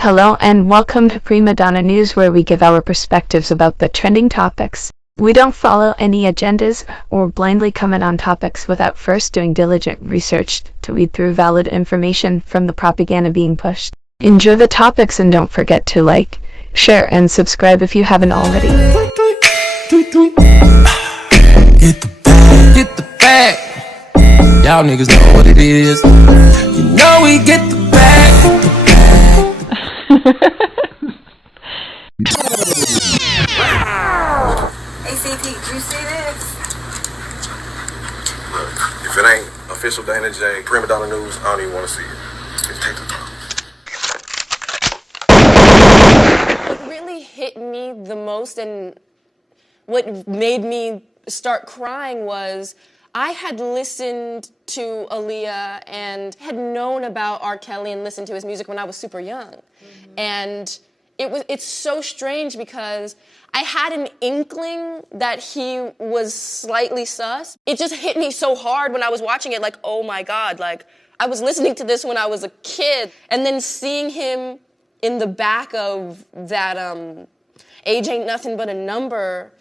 Hello and welcome to Prima Donna News, where we give our perspectives about the trending topics. We don't follow any agendas or blindly comment on topics without first doing diligent research to weed through valid information from the propaganda being pushed. Enjoy the topics and don't forget to like, share, and subscribe if you haven't already. Get the bag, get the bag. Y'all niggas know what it is. You know we get the bag, get the bag. ACP, did you see this? Look, if it ain't official Dana J, Prima Donna News, I don't even want to see it. Just take the time. What really hit me the most and what made me start crying was I had listened to Aaliyah and had known about R. Kelly and listened to his music when I was super young. And it's so strange because I had an inkling that he was slightly sus. It just hit me so hard when I was watching it, like, oh my God, like, I was listening to this when I was a kid, and then seeing him in the back of that Age Ain't Nothing But a Number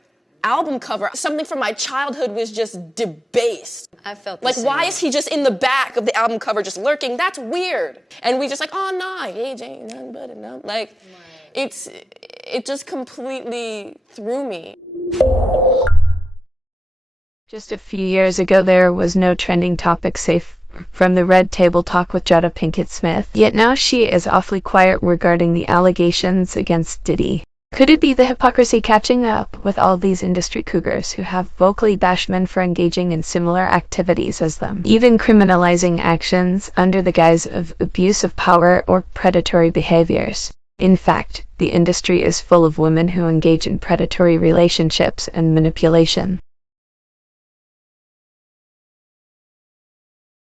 album cover, something from my childhood was just debased. I felt the like, same why way. is he just in the back of the album cover just lurking? That's weird. And we just like, oh no, age ain't nothing but a number. Like, it just completely threw me. Just a few years ago, there was no trending topic safe from the Red Table Talk with Jada Pinkett Smith. Yet now she is awfully quiet regarding the allegations against Diddy. Could it be the hypocrisy catching up with all these industry cougars who have vocally bashed men for engaging in similar activities as them, even criminalizing actions under the guise of abuse of power or predatory behaviors? In fact, the industry is full of women who engage in predatory relationships and manipulation.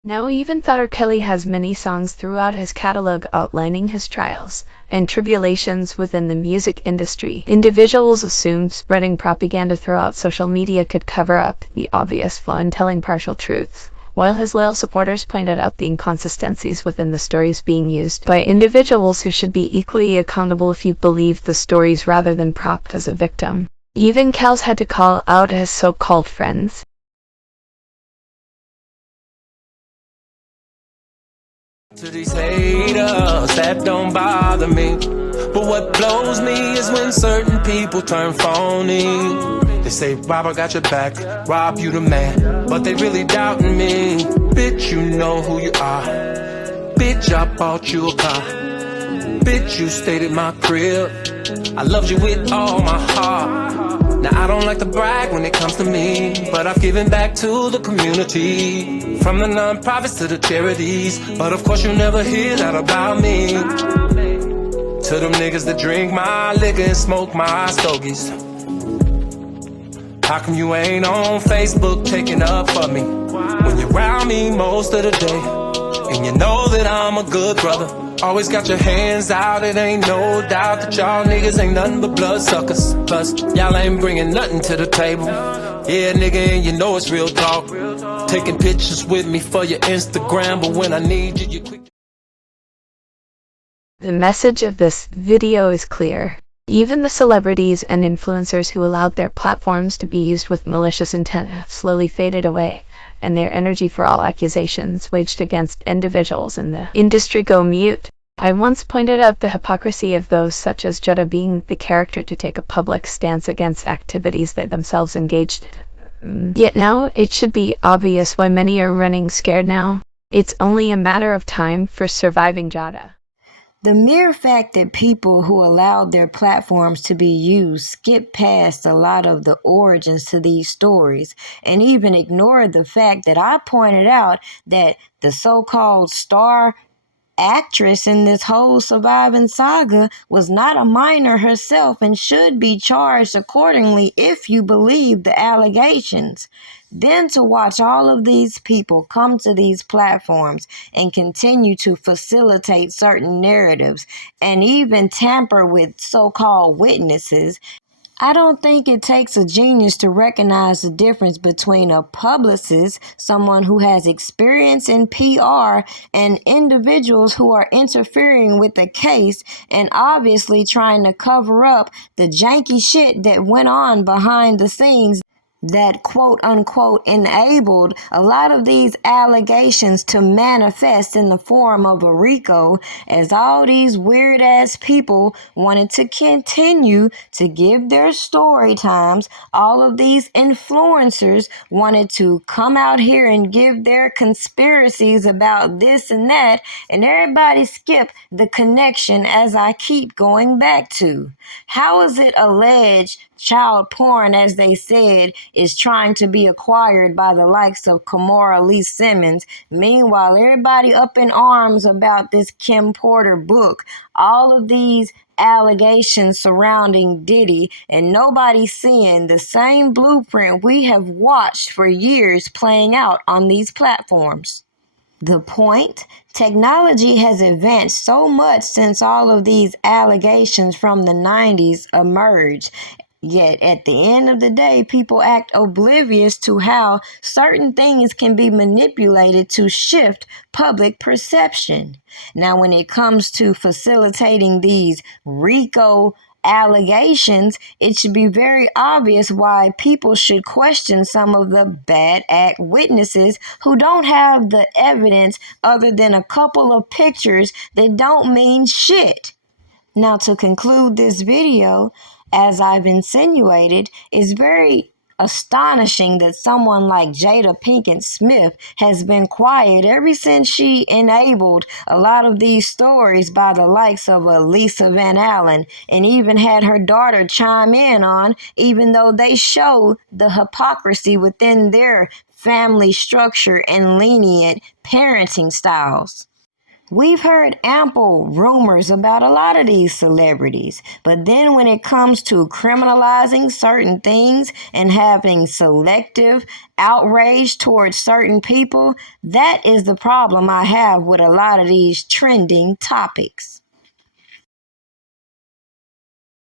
Now even R. Kelly has many songs throughout his catalog outlining his trials and tribulations within the music industry. Individuals assumed spreading propaganda throughout social media could cover up the obvious flaw in telling partial truths, while his loyal supporters pointed out the inconsistencies within the stories being used by individuals who should be equally accountable if you believe the stories rather than propped as a victim. Even Kells had to call out his so-called friends. To these haters, that don't bother me. But what blows me is when certain people turn phony. They say, Rob, I got your back, Rob, you the man. But they really doubting me. Bitch, you know who you are. Bitch, I bought you a car. Bitch, you stayed at my crib. I loved you with all my heart. Now I don't like to brag when it comes to me, but I've given back to the community, from the non-profits to the charities. But of course you never hear that about me. To them niggas that drink my liquor and smoke my stogies. How come you ain't on Facebook taking up for me when you're around me most of the day? And you know that I'm a good brother. Always got your hands out, it ain't no doubt that y'all niggas ain't nothing but blood suckers. Plus, y'all ain't bringing nothing to the table. Yeah, nigga, and you know it's real talk. Taking pictures with me for your Instagram, but when I need you, you quick. The message of this video is clear. Even the celebrities and influencers who allowed their platforms to be used with malicious intent have slowly faded away, and their energy for all accusations waged against individuals in the industry go mute. I once pointed out the hypocrisy of those such as Jada being the character to take a public stance against activities they themselves engaged in. Yet now it should be obvious why many are running scared now. It's only a matter of time for surviving Jada. The mere fact that people who allowed their platforms to be used skip past a lot of the origins to these stories and even ignore the fact that I pointed out that the so-called star actress in this whole surviving saga was not a minor herself and should be charged accordingly if you believe the allegations. Then to watch all of these people come to these platforms and continue to facilitate certain narratives and even tamper with so-called witnesses I don't think it takes a genius to recognize the difference between a publicist, someone who has experience in PR, and individuals who are interfering with the case and obviously trying to cover up the janky shit that went on behind the scenes that quote unquote enabled a lot of these allegations to manifest in the form of a RICO, as all these weird ass people wanted to continue to give their story times. All of these influencers wanted to come out here and give their conspiracies about this and that, and everybody skipped the connection, as I keep going back to. How is it alleged child porn, as they said, is trying to be acquired by the likes of Kamora Lee Simmons? Meanwhile, everybody up in arms about this Kim Porter book, all of these allegations surrounding Diddy, and nobody seeing the same blueprint we have watched for years playing out on these platforms. The point? Technology has advanced so much since all of these allegations from the 90s emerged. Yet at the end of the day, people act oblivious to how certain things can be manipulated to shift public perception. Now, when it comes to facilitating these RICO allegations, it should be very obvious why people should question some of the bad act witnesses who don't have the evidence other than a couple of pictures that don't mean shit. Now, to conclude this video, as I've insinuated, it's very astonishing that someone like Jada Pinkett Smith has been quiet ever since she enabled a lot of these stories by the likes of Lisa Van Allen, and even had her daughter chime in on, even though they show the hypocrisy within their family structure and lenient parenting styles. We've heard ample rumors about a lot of these celebrities, but then when it comes to criminalizing certain things and having selective outrage towards certain people, that is the problem I have with a lot of these trending topics.